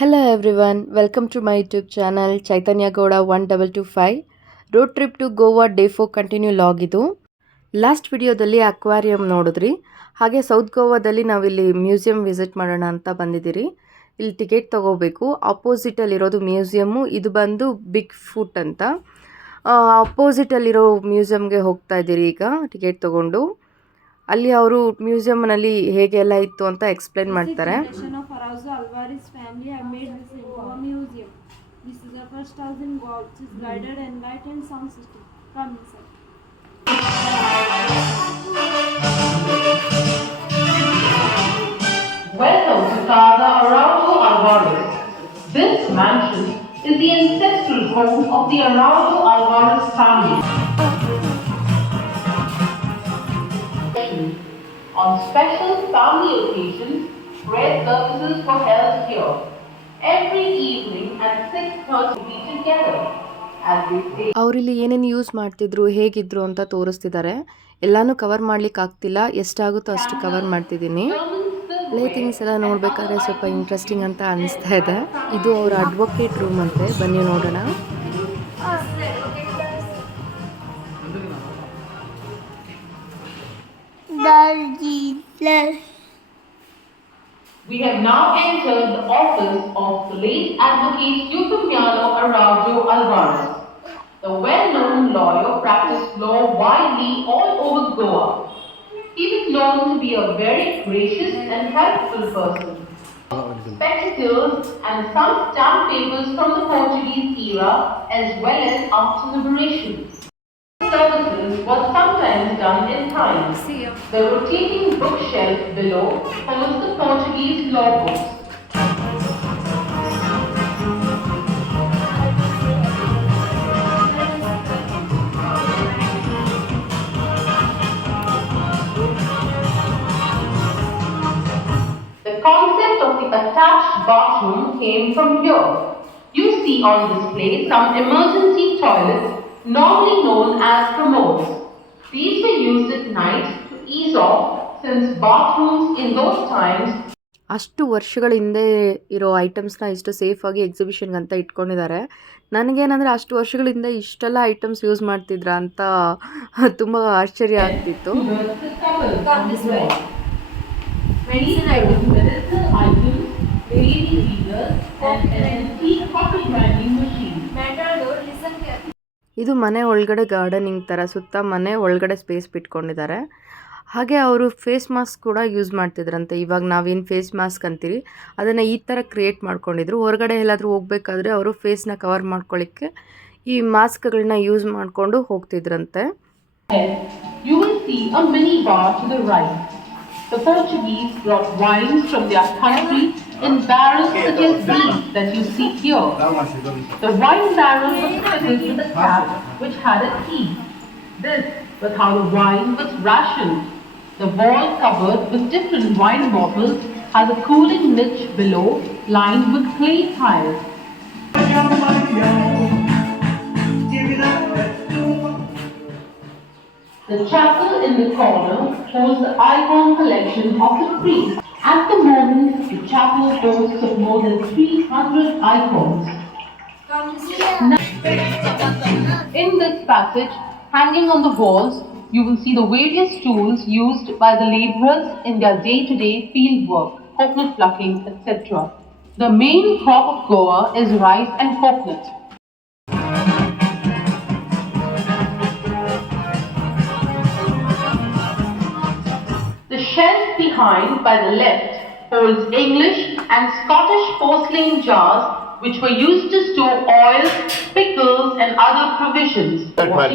Hello everyone, welcome to my YouTube channel Chaitanya Gowda 1225. Road trip to Goa day 4 continue log ಇದು. Last ವಿಡಿಯೋದಲ್ಲಿ aquarium ನೋಡಿದ್ರಿ. ಹಾಗೆ south ಗೋವಾದಲ್ಲಿ ನಾವಿಲ್ಲಿ ಮ್ಯೂಸಿಯಂ ವಿಸಿಟ್ ಮಾಡೋಣ ಅಂತ ಬಂದಿದ್ದೀರಿ. ಇಲ್ಲಿ ಟಿಕೆಟ್ ತೊಗೋಬೇಕು. ಅಪೋಸಿಟಲ್ಲಿರೋದು ಮ್ಯೂಸಿಯಮ್ಮು, ಇದು ಬಂದು ಬಿಗ್ ಫುಟ್ ಅಂತ. ಅಪೋಸಿಟಲ್ಲಿರೋ ಮ್ಯೂಸಿಯಮ್ಗೆ ಹೋಗ್ತಾ ಇದ್ದೀರಿ ಈಗ ಟಿಕೆಟ್ ತೊಗೊಂಡು. ಅಲ್ಲಿ ಅವರು ಮ್ಯೂಸಿಯಂನಲ್ಲಿ ಹೇಗೆಲ್ಲ ಇತ್ತು ಅಂತ ಎಕ್ಸ್ಪ್ಲೇನ್ ಮಾಡ್ತಾರೆ. This is the first house in Goa, which is guided and light and sound system. Come inside. Welcome to Casa Araujo Alvarez. This mansion is the ancestral home of the Araujo Alvarez family. On special family occasions, prayer services were held here. Every evening at 6:30 we together as we say. ಅವರಿಲ್ಲಿ ಏನೇನು use ಮಾಡ್ತಿದ್ರು, ಹೇಗಿದ್ರು ಅಂತ ತೋರಿಸ್ತಿದ್ದಾರೆ. ಎಲ್ಲಾನು cover ಮಾಡ್ಲಿಕ್ಕೆ ಆಗ್ತಿಲ್ಲ, ಎಷ್ಟಾಗುತ್ತೋ ಅಷ್ಟು cover ಮಾಡ್ತಿದ್ದೀನಿ. ಲೈಟಿಂಗ್ಸ್ ಎಲ್ಲ ನೋಡ್ಬೇಕಾದ್ರೆ ಸ್ವಲ್ಪ ಇಂಟ್ರೆಸ್ಟಿಂಗ್ ಅಂತ ಅನಿಸ್ತಾ ಇದೆ. ಇದು ಅವರ ಅಡ್ವೊಕೇಟ್ ರೂಮ್ ಅಂತೆ, ಬನ್ನಿ ನೋಡೋಣ. We have now entered the office of the late Advocate Euphemiano Araujo Alvarez. The well-known lawyer practiced law widely all over Goa. He was known to be a very gracious and helpful person. Spectacles and some stamp papers from the Portuguese era as well as after liberation. Services was sometimes done in time. The rotating bookshelf below holds the Portuguese law books. The concept of the attached bathroom came from here. You see on display some emergency toilets normally known as commodes. These were used at night to ease off since bathrooms in those times. ಅಷ್ಟು ವರ್ಷಗಳ ಹಿಂದೆ ಇರೋ ಐಟಮ್ಸ್ನ ಇಷ್ಟು ಸೇಫಾಗಿ ಎಕ್ಸಿಬಿಷನ್ಗೆ ಅಂತ ಇಟ್ಕೊಂಡಿದ್ದಾರೆ. ನನಗೇನಂದರೆ ಅಷ್ಟು ವರ್ಷಗಳಿಂದ ಇಷ್ಟೆಲ್ಲ ಐಟಮ್ಸ್ ಯೂಸ್ ಮಾಡ್ತಿದ್ರ ಅಂತ ತುಂಬ ಆಶ್ಚರ್ಯ ಆಗ್ತಿತ್ತು. ಇದು ಮನೆ ಒಳಗಡೆ ಗಾರ್ಡನಿಂಗ್ ಥರ, ಸುತ್ತ ಮನೆ ಒಳಗಡೆ ಸ್ಪೇಸ್ ಬಿಟ್ಕೊಂಡಿದ್ದಾರೆ. ಹಾಗೆ ಅವರು ಫೇಸ್ ಮಾಸ್ಕ್ ಕೂಡ ಯೂಸ್ ಮಾಡ್ತಿದ್ರಂತೆ. ಇವಾಗ ನಾವೇನು ಫೇಸ್ ಮಾಸ್ಕ್ ಅಂತೀರಿ ಅದನ್ನು ಈ ಥರ ಕ್ರಿಯೇಟ್ ಮಾಡ್ಕೊಂಡಿದ್ರು. ಹೊರಗಡೆ ಎಲ್ಲಾದರೂ ಹೋಗಬೇಕಾದ್ರೆ ಅವರು ಫೇಸ್ನ ಕವರ್ ಮಾಡ್ಕೊಳ್ಳಿಕ್ಕೆ ಈ ಮಾಸ್ಕ್ಗಳನ್ನ ಯೂಸ್ ಮಾಡಿಕೊಂಡು ಹೋಗ್ತಿದ್ರಂತೆ. You will see a mini bar to the right. The Portuguese brought wines from their country in barrels such as these that you see here. The wine barrel was fitted with a cap which had a key. This was how the wine was rationed. The wall covered with different wine bottles has a cooling niche below lined with clay tiles. The chapel in the corner holds the icon collection of the priest. At the moment, the chapel boasts of more than 300 icons. In this passage, hanging on the walls, you will see the various tools used by the laborers in their day-to-day field work, coconut plucking, etc. The main crop of Goa is rice and coconut. The shelf behind by the left holds English and Scottish porcelain jars which were used to store oil, pickles and other provisions.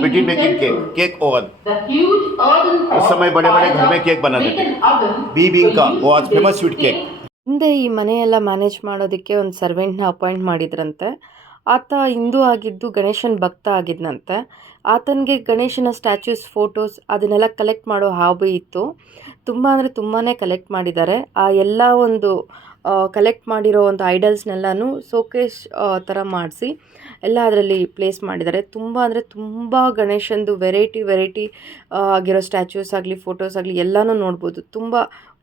बेटी making cake oven. The huge earthen pot उस समय बड़े-बड़े घर में cake बनाते थे. बीबिंग का गोवा's famous sweet cake. ಹಿಂದೆ ಈ ಮನೆಯೆಲ್ಲ ಮ್ಯಾನೇಜ್ ಮಾಡೋದಕ್ಕೆ ಒಂದು ಸರ್ವೆಂಟ್ನ ಅಪಾಯಿಂಟ್ ಮಾಡಿದ್ರಂತೆ. ಆತ ಹಿಂದೂ ಆಗಿದ್ದು ಗಣೇಶನ ಭಕ್ತ ಆಗಿದ್ದಂತೆ. ಆತನಿಗೆ ಗಣೇಶನ ಸ್ಟ್ಯಾಚ್ಯೂಸ್, ಫೋಟೋಸ್ ಅದನ್ನೆಲ್ಲ ಕಲೆಕ್ಟ್ ಮಾಡೋ ಹಾಬಿ ಇತ್ತು. ತುಂಬ ಅಂದರೆ ತುಂಬಾ ಕಲೆಕ್ಟ್ ಮಾಡಿದ್ದಾರೆ. ಆ ಎಲ್ಲ ಒಂದು ಕಲೆಕ್ಟ್ ಮಾಡಿರೋ ಒಂದು ಐಡಲ್ಸ್ನೆಲ್ಲನೂ ಸೋಕೇಸ್ ಥರ ಮಾಡಿಸಿ ಎಲ್ಲ ಅದರಲ್ಲಿ ಪ್ಲೇಸ್ ಮಾಡಿದ್ದಾರೆ. ತುಂಬ ಅಂದರೆ ತುಂಬ ಗಣೇಶಂದು ವೆರೈಟಿ ಆಗಿರೋ ಸ್ಟ್ಯಾಚ್ಯೂಸ್ ಆಗಲಿ ಫೋಟೋಸ್ ಆಗಲಿ ಎಲ್ಲನೂ ನೋಡ್ಬೋದು. ತುಂಬ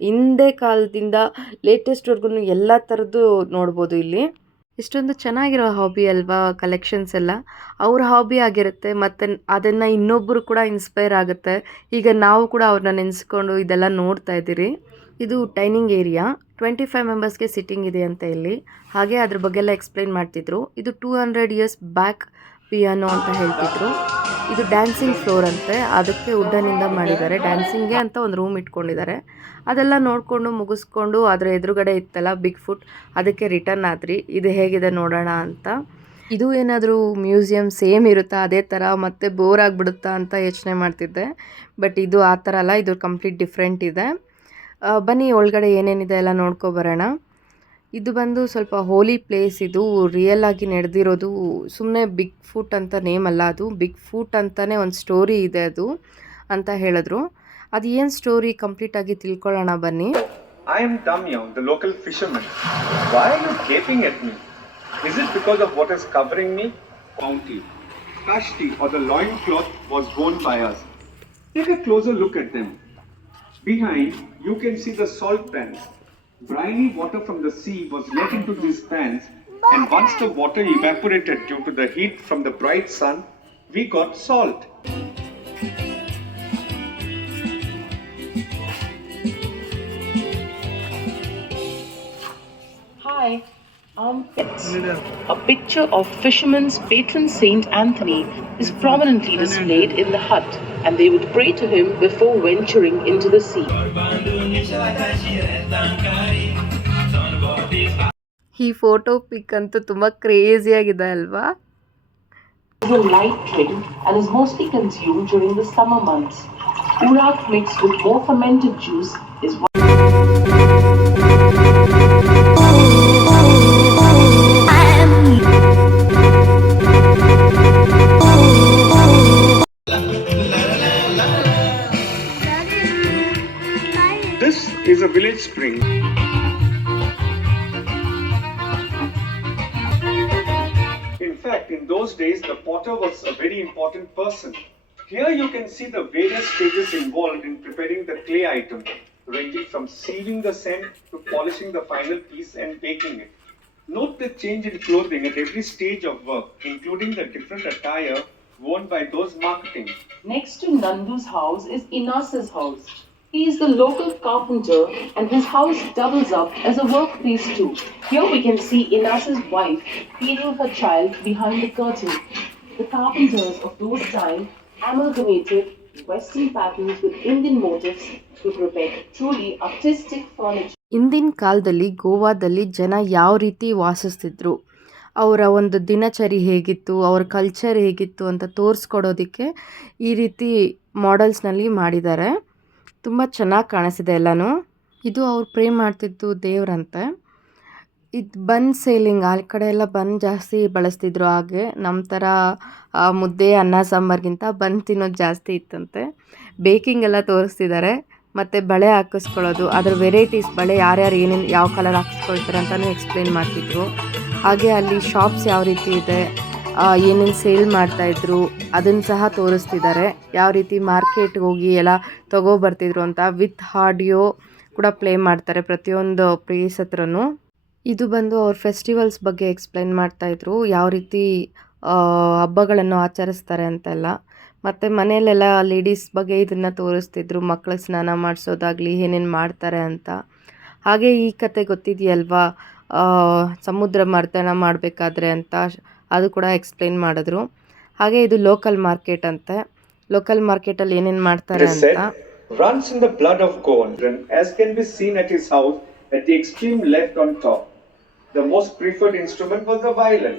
ಹಿಂದೆ ಕಾಲದಿಂದ ಲೇಟೆಸ್ಟ್ವರೆಗೂ ಎಲ್ಲ ಥರದ್ದು ನೋಡ್ಬೋದು ಇಲ್ಲಿ. ಇಷ್ಟೊಂದು ಚೆನ್ನಾಗಿರೋ ಹಾಬಿ ಅಲ್ವಾ ಕಲೆಕ್ಷನ್ಸ್ ಎಲ್ಲ. ಅವ್ರ ಹಾಬಿ ಆಗಿರುತ್ತೆ ಮತ್ತು ಅದನ್ನು ಇನ್ನೊಬ್ಬರು ಕೂಡ ಇನ್ಸ್ಪೈರ್ ಆಗುತ್ತೆ. ಈಗ ನಾವು ಕೂಡ ಅವ್ರನ್ನ ನೆನೆಸ್ಕೊಂಡು ಇದೆಲ್ಲ ನೋಡ್ತಾ ಇದ್ದೀರಿ. ಇದು ಡೈನಿಂಗ್ ಏರಿಯಾ, 25 ಮೆಂಬರ್ಸ್ಗೆ ಸಿಟ್ಟಿಂಗ್ ಇದೆ ಅಂತ ಇಲ್ಲಿ. ಹಾಗೆ ಅದ್ರ ಬಗ್ಗೆ ಎಲ್ಲ ಎಕ್ಸ್ಪ್ಲೈನ್ ಮಾಡ್ತಿದ್ರು. ಇದು 200 ಇಯರ್ಸ್ ಬ್ಯಾಕ್ ಪಿಯಾನೋ ಅಂತ ಹೇಳ್ತಿದ್ರು. ಇದು ಡ್ಯಾನ್ಸಿಂಗ್ ಫ್ಲೋರ್ ಅಂತೆ, ಅದಕ್ಕೆ ವುಡ್ಡನಿಂದ ಮಾಡಿದ್ದಾರೆ. ಡ್ಯಾನ್ಸಿಂಗ್ಗೆ ಅಂತ ಒಂದು ರೂಮ್ ಇಟ್ಕೊಂಡಿದ್ದಾರೆ. ಅದೆಲ್ಲ ನೋಡಿಕೊಂಡು ಮುಗಿಸ್ಕೊಂಡು ಅದರ ಎದುರುಗಡೆ ಇತ್ತಲ್ಲ ಬಿಗ್ ಫುಟ್, ಅದಕ್ಕೆ ರಿಟರ್ನ್ ಆದ್ರಿ. ಇದು ಹೇಗಿದೆ ನೋಡೋಣ ಅಂತ. ಇದು ಏನಾದರೂ ಮ್ಯೂಸಿಯಂ ಸೇಮ್ ಇರುತ್ತಾ ಅದೇ ಥರ ಮತ್ತೆ ಬೋರ್ ಆಗಿಬಿಡುತ್ತಾ ಅಂತ ಯೋಚನೆ ಮಾಡ್ತಿದ್ದೆ. ಬಟ್ ಇದು ಆ ಥರ ಅಲ್ಲ, ಇದು ಕಂಪ್ಲೀಟ್ ಡಿಫ್ರೆಂಟ್ ಇದೆ. ಬನ್ನಿ ಒಳಗಡೆ ಏನೇನಿದೆ ಎಲ್ಲ ನೋಡ್ಕೊಬರೋಣ. ಇದು ಬಂದು ಸ್ವಲ್ಪ ಹೋಲಿ ಪ್ಲೇಸ್. ಇದು ರಿಯಲ್ ಆಗಿ ನಡೆದಿರೋದು, ಸುಮ್ಮನೆ ಬಿಗ್ ಫುಟ್ ಅಂತ ನೇಮ್ ಅಲ್ಲ, ಅದು ಬಿಗ್ ಫುಟ್ ಅಂತಲೇ ಒಂದು ಸ್ಟೋರಿ ಇದೆ ಅದು ಅಂತ ಹೇಳಿದ್ರು. ಅದು ಏನು ಸ್ಟೋರಿ ಕಂಪ್ಲೀಟಾಗಿ ತಿಳ್ಕೊಳ್ಳೋಣ ಬನ್ನಿ. I am Damya, the local fisherman. Why are you gaping at me? Is it because of what is covering me? Bounty. Kashti or the loincloth was worn by us. Take a closer look at them. Behind, you can see the salt pans. Briny water from the sea was let into these pans, and once the water evaporated due to the heat from the bright sun, we got salt. Hi, a picture of fisherman's patron Saint Anthony is prominently displayed in the hut, and they would pray to him before venturing into the sea. ಈ photo ಪಿಕ್ ಅಂತೂ ತುಂಬ ಕ್ರೇಜಿಯಾಗಿದೆ ಅಲ್ವಾ. It is a light drink and is mostly consumed during the summer months. Urak mixed with more fermented juice is one. This is a village spring. In fact, in those days, the potter was a very important person. Here you can see the various stages involved in preparing the clay item, ranging from sieving the sand to polishing the final piece and baking it. Note the change in clothing at every stage of work, including the different attire worn by those marketing. Next to Nandu's house is Inas's house. He is the local carpenter and his house doubles up as a workplace too. Here we can see Inas's wife feeding her child behind the curtain. The carpenters of those times amalgamated Western patterns with Indian motifs to prepare truly artistic furniture. ಹಿಂದಿನ ಕಾಲದಲ್ಲಿ ಗೋವಾದಲ್ಲಿ ಜನ ಯಾವ ರೀತಿ ವಾಸಿಸ್ತಿದ್ರು, ಅವರ ಒಂದು ದಿನಚರಿ ಹೇಗಿತ್ತು, ಅವ್ರ ಕಲ್ಚರ್ ಹೇಗಿತ್ತು ಅಂತ ತೋರಿಸ್ಕೊಡೋದಕ್ಕೆ ಈ ರೀತಿ ಮಾಡೆಲ್ಸ್ನಲ್ಲಿ ಮಾಡಿದ್ದಾರೆ. ತುಂಬ ಚೆನ್ನಾಗಿ ಕಾಣಿಸಿದೆ ಎಲ್ಲನೂ. ಇದು ಅವ್ರು ಪ್ರೇ ಮಾಡ್ತಿದ್ದು ದೇವ್ರಂತೆ. ಇದು ಬನ್ ಸೇಲಿಂಗ್, ಆ ಕಡೆ ಎಲ್ಲ ಬನ್ ಜಾಸ್ತಿ ಬಳಸ್ತಿದ್ರು. ಹಾಗೆ ನಮ್ಮ ಥರ ಮುದ್ದೆ ಅನ್ನ ಸಾಂಬಾರ್ಗಿಂತ ಬನ್ ತಿನ್ನೋದು ಜಾಸ್ತಿ ಇತ್ತಂತೆ. ಬೇಕಿಂಗ್ ಎಲ್ಲ ತೋರಿಸ್ತಿದ್ದಾರೆ. ಮತ್ತು ಬಳೆ ಹಾಕಿಸ್ಕೊಳ್ಳೋದು, ಅದರ ವೆರೈಟೀಸ್, ಬಳೆ ಯಾರ್ಯಾರು ಏನೇನು ಯಾವ ಕಲರ್ ಹಾಕಿಸ್ಕೊಳ್ತಾರೆ ಅಂತಲೂ ಎಕ್ಸ್ಪ್ಲೇನ್ ಮಾಡ್ತಿದ್ರು. ಹಾಗೆ ಅಲ್ಲಿ ಶಾಪ್ಸ್ ಯಾವ ರೀತಿ ಇದೆ, ಏನೇನು ಸೇಲ್ ಮಾಡ್ತಾಯಿದ್ರು ಅದನ್ನು ಸಹ ತೋರಿಸ್ತಿದ್ದಾರೆ. ಯಾವ ರೀತಿ ಮಾರ್ಕೆಟ್ಗೆ ಹೋಗಿ ಎಲ್ಲ ತೊಗೊಬರ್ತಿದ್ರು ಅಂತ ವಿತ್ ಆಡಿಯೋ ಕೂಡ ಪ್ಲೇ ಮಾಡ್ತಾರೆ ಪ್ರತಿಯೊಂದು ಪ್ಲೇಸ್ ಹತ್ರನೂ. ಇದು ಬಂದು ಅವ್ರ ಫೆಸ್ಟಿವಲ್ಸ್ ಬಗ್ಗೆ ಎಕ್ಸ್ಪ್ಲೈನ್ ಮಾಡ್ತಾಯಿದ್ರು, ಯಾವ ರೀತಿ ಹಬ್ಬಗಳನ್ನು ಆಚರಿಸ್ತಾರೆ ಅಂತೆಲ್ಲ. ಮತ್ತು ಮನೆಯಲ್ಲೆಲ್ಲ ಲೇಡೀಸ್ ಬಗ್ಗೆ ಇದನ್ನು ತೋರಿಸ್ತಿದ್ರು, ಮಕ್ಕಳಿಗೆ ಸ್ನಾನ ಮಾಡಿಸೋದಾಗಲಿ ಏನೇನು ಮಾಡ್ತಾರೆ ಅಂತ. ಹಾಗೆ ಈ ಕತೆ ಗೊತ್ತಿದೆಯಲ್ವಾ, ಸಮುದ್ರ ಮರ್ತನ ಮಾಡಬೇಕಾದ್ರೆ ಅಂತ, ಅದು ಕೂಡ ಎಕ್ಸ್ಪ್ಲೈನ್ ಮಾಡಿದ್ರು. ಹಾಗೆ ಇದು ಲೋಕಲ್ ಮಾರ್ಕೆಟ್ ಅಂತೆ. ಲೋಕಲ್ ಮಾರ್ಕೆಟಲ್ಲಿ ಏನೇನು ಮಾಡ್ತಾರೆ ಅಂತ. Runs in the blood of Goan, as can be seen at his house at the extreme left on top. The most preferred instrument was the violin.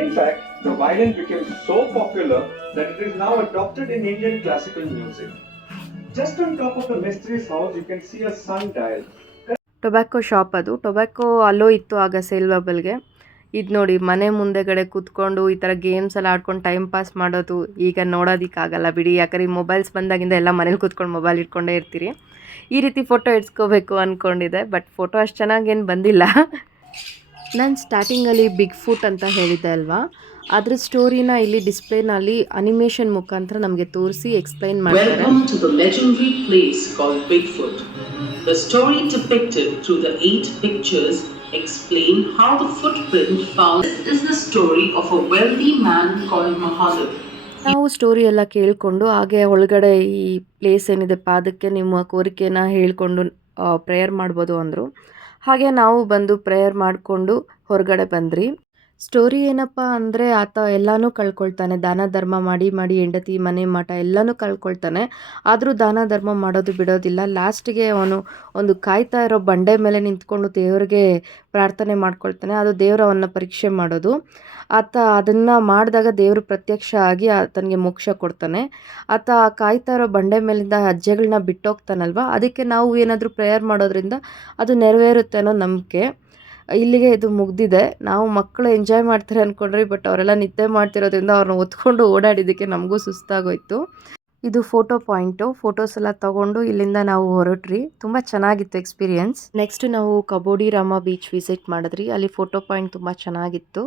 In fact, the violin became so popular that it is now adopted in Indian classical music. Just on top of the Mistri's house, you can see a sundial. Tobacco shop ಅದು. Tobacco ಅಲ್ಲೋ ಇತ್ತು ಆಗ ಸೇಲ್ವಬಲ್ಗೆ. ಇದು ನೋಡಿ, ಮನೆ ಮುಂದೆಗಡೆ ಕೂತ್ಕೊಂಡು ಈ ಥರ ಗೇಮ್ಸ್ ಎಲ್ಲ ಆಡ್ಕೊಂಡು ಟೈಮ್ ಪಾಸ್ ಮಾಡೋದು ಈಗ ನೋಡೋದಕ್ಕಾಗಲ್ಲ ಬಿಡಿ. ಯಾಕಂದರೆ ಈ ಮೊಬೈಲ್ಸ್ ಬಂದಾಗಿಂದ ಎಲ್ಲ ಮನೇಲಿ ಕೂತ್ಕೊಂಡು ಮೊಬೈಲ್ ಇಟ್ಕೊಂಡೇ ಇರ್ತೀರಿ. ಈ ರೀತಿ ಫೋಟೋ ಇಡ್ಸ್ಕೋಬೇಕು ಅಂದ್ಕೊಂಡಿದ್ದೆ, ಬಟ್ ಫೋಟೋ ಅಷ್ಟು ಚೆನ್ನಾಗೇನು ಬಂದಿಲ್ಲ. ನಾನು ಸ್ಟಾರ್ಟಿಂಗಲ್ಲಿ ಬಿಗ್ ಫುಟ್ ಅಂತ ಹೇಳಿದ್ದೆ ಅಲ್ವಾ, ಅದ್ರ ಸ್ಟೋರಿನ ಇಲ್ಲಿ ಡಿಸ್ಪ್ಲೇನಲ್ಲಿ ಅನಿಮೇಷನ್ ಮುಖಾಂತರ ನಮಗೆ ತೋರಿಸಿ ಎಕ್ಸ್ಪ್ಲೈನ್ ಮಾಡ್ತಾರೆ. Welcome to the legendary place called Bigfoot. The story depicted through the 8 pictures explain how the footprint found. This is the story of a wealthy man called Mahadev. ನಾವು ಸ್ಟೋರಿ ಎಲ್ಲ ಕೇಳಿಕೊಂಡು ಹಾಗೆ ಒಳಗಡೆ ಈ ಪ್ಲೇಸ್ ಏನಿದೆ ಅದಕ್ಕೆ ನಿಮ್ಮ ಕೋರಿಕೆನ ಹೇಳಿಕೊಂಡು ಪ್ರೇಯರ್ ಮಾಡ್ಬೋದು ಅಂದರು. ಹಾಗೆ ನಾವು ಬಂದು ಪ್ರೇಯರ್ ಮಾಡಿಕೊಂಡು ಹೊರಗಡೆ ಬಂದ್ರಿ. ಸ್ಟೋರಿ ಏನಪ್ಪ ಅಂದರೆ ಆತ ಎಲ್ಲನೂ ಕಳ್ಕೊಳ್ತಾನೆ, ದಾನ ಧರ್ಮ ಮಾಡಿ ಮಾಡಿ ಹೆಂಡತಿ ಮನೆ ಮಠ ಎಲ್ಲನೂ ಕಳ್ಕೊಳ್ತಾನೆ. ಆದರೂ ದಾನ ಧರ್ಮ ಮಾಡೋದು ಬಿಡೋದಿಲ್ಲ. ಲಾಸ್ಟಿಗೆ ಅವನು ಒಂದು ಕಾಯ್ತಾ ಇರೋ ಬಂಡೆ ಮೇಲೆ ನಿಂತ್ಕೊಂಡು ದೇವರಿಗೆ ಪ್ರಾರ್ಥನೆ ಮಾಡ್ಕೊಳ್ತಾನೆ. ಅದು ದೇವರು ಅವನ್ನ ಪರೀಕ್ಷೆ ಮಾಡೋದು. ಆತ ಅದನ್ನು ಮಾಡಿದಾಗ ದೇವರು ಪ್ರತ್ಯಕ್ಷ ಆಗಿ ಆತನಿಗೆ ಮೋಕ್ಷ ಕೊಡ್ತಾನೆ. ಆತ ಕಾಯ್ತಾ ಇರೋ ಬಂಡೆ ಮೇಲಿಂದ ಹೆಜ್ಜೆಗಳನ್ನ ಬಿಟ್ಟೋಗ್ತಾನಲ್ವ, ಅದಕ್ಕೆ ನಾವು ಏನಾದರೂ ಪ್ರೇಯರ್ ಮಾಡೋದ್ರಿಂದ ಅದು ನೆರವೇರುತ್ತೆ ಅನ್ನೋ ನಂಬಿಕೆ. ಇಲ್ಲಿಗೆ ಇದು ಮುಗ್ದಿದೆ. ನಾವು ಮಕ್ಕಳು ಎಂಜಾಯ್ ಮಾಡ್ತಾರೆ ಅಂದ್ಕೊಂಡ್ರಿ, ಬಟ್ ಅವರೆಲ್ಲ ನಿದ್ದೆ ಮಾಡ್ತಿರೋದ್ರಿಂದ ಅವ್ರನ್ನ ಹೊತ್ಕೊಂಡು ಓಡಾಡಿದ್ದಕ್ಕೆ ನಮಗೂ ಸುಸ್ತಾಗೋಯ್ತು. ಇದು ಫೋಟೋ ಪಾಯಿಂಟು. ಫೋಟೋಸ್ ಎಲ್ಲ ತೊಗೊಂಡು ಇಲ್ಲಿಂದ ನಾವು ಹೊರಟ್ರಿ. ತುಂಬ ಚೆನ್ನಾಗಿತ್ತು ಎಕ್ಸ್ಪೀರಿಯನ್ಸ್. ನೆಕ್ಸ್ಟ್ ನಾವು ಕಬೋಡಿ ರಾಮ ಬೀಚ್ ವಿಸಿಟ್ ಮಾಡಿದ್ರಿ. ಅಲ್ಲಿ ಫೋಟೋ ಪಾಯಿಂಟ್ ತುಂಬ ಚೆನ್ನಾಗಿತ್ತು.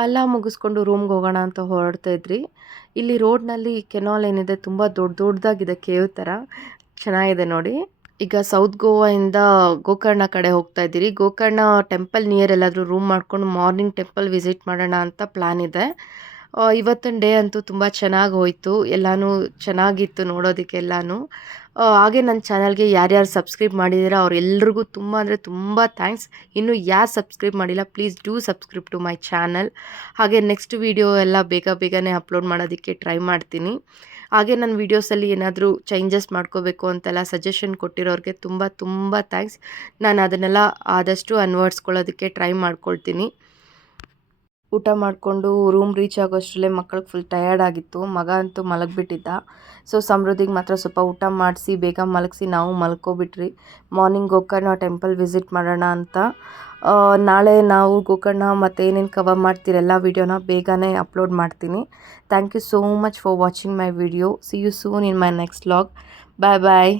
ಎಲ್ಲ ಮುಗಿಸ್ಕೊಂಡು ರೂಮ್ಗೆ ಹೋಗೋಣ ಅಂತ ಹೊರಡ್ತಾ ಇದ್ರಿ. ಇಲ್ಲಿ ರೋಡ್ನಲ್ಲಿ ಕೆನಾಲ್ ಏನಿದೆ ತುಂಬ ದೊಡ್ಡದಾಗಿದೆ, ಕೇವ್ ಥರ ಚೆನ್ನಾಗಿದೆ ನೋಡಿ. ಈಗ ಸೌತ್ ಗೋವಾಯಿಂದ ಗೋಕರ್ಣ ಕಡೆ ಹೋಗ್ತಾ ಇದ್ದೀರಿ. ಗೋಕರ್ಣ ಟೆಂಪಲ್ ನಿಯರ್ ಎಲ್ಲಾದರೂ ರೂಮ್ ಮಾಡ್ಕೊಂಡು ಮಾರ್ನಿಂಗ್ ಟೆಂಪಲ್ ವಿಸಿಟ್ ಮಾಡೋಣ ಅಂತ ಪ್ಲ್ಯಾನ್ ಇದೆ. ಇವತ್ತಿನ ಡೇ ಅಂತೂ ತುಂಬ ಚೆನ್ನಾಗಿ ಹೋಯಿತು. ಎಲ್ಲನೂ ಚೆನ್ನಾಗಿತ್ತು ನೋಡೋದಕ್ಕೆ ಎಲ್ಲನೂ. ಹಾಗೆ ನನ್ನ ಚಾನಲ್ಗೆ ಯಾರ್ಯಾರು ಸಬ್ಸ್ಕ್ರೈಬ್ ಮಾಡಿದ್ದೀರಾ ಅವರೆಲ್ರಿಗೂ ತುಂಬ ಅಂದರೆ ತುಂಬ ಥ್ಯಾಂಕ್ಸ್. ಇನ್ನೂ ಯಾರು ಸಬ್ಸ್ಕ್ರೈಬ್ ಮಾಡಿಲ್ಲ please do subscribe to my channel. ಹಾಗೆ ನೆಕ್ಸ್ಟ್ ವೀಡಿಯೋ ಎಲ್ಲ ಬೇಗನೆ ಅಪ್ಲೋಡ್ ಮಾಡೋದಕ್ಕೆ ಟ್ರೈ ಮಾಡ್ತೀನಿ. ಹಾಗೆ ನನ್ನ ವೀಡಿಯೋಸಲ್ಲಿ ಏನಾದರೂ ಚೇಂಜಸ್ ಮಾಡ್ಕೋಬೇಕು ಅಂತೆಲ್ಲ ಸಜೆಷನ್ ಕೊಟ್ಟಿರೋರಿಗೆ ತುಂಬ ಥ್ಯಾಂಕ್ಸ್. ನಾನು ಅದನ್ನೆಲ್ಲ ಆದಷ್ಟು ಅನ್ವರ್ಸ್ಕೊಳ್ಳೋದಕ್ಕೆ ಟ್ರೈ ಮಾಡ್ಕೊಳ್ತೀನಿ. ಊಟ ಮಾಡಿಕೊಂಡು ರೂಮ್ ರೀಚ್ ಆಗೋಷ್ಟರಲ್ಲೇ ಮಕ್ಕಳಿಗೆ ಫುಲ್ ಟಯರ್ಡ್ ಆಗಿತ್ತು. ಮಗ ಅಂತೂ ಮಲಗಿಬಿಟ್ಟಿದ್ದ. ಸೊ ಸಮೃದ್ಧಿಗೆ ಮಾತ್ರ ಸ್ವಲ್ಪ ಊಟ ಮಾಡಿಸಿ ಬೇಗ ಮಲಗಿಸಿ ನಾವು ಮಲ್ಕೊಬಿಟ್ರಿ. ಮಾರ್ನಿಂಗ್ ಗೋಕರ್ಣ ಟೆಂಪಲ್ ವಿಸಿಟ್ ಮಾಡೋಣ ಅಂತ. ನಾಳೆ ನಾವು ಗೋಕರ್ಣ ಮತ್ತು ಏನೇನು ಕವರ್ ಮಾಡ್ತೀರೆಲ್ಲ ವೀಡಿಯೋನ ಬೇಗನೆ ಅಪ್ಲೋಡ್ ಮಾಡ್ತೀನಿ. Thank you so much for watching my video. See you soon in my next vlog. Bye bye.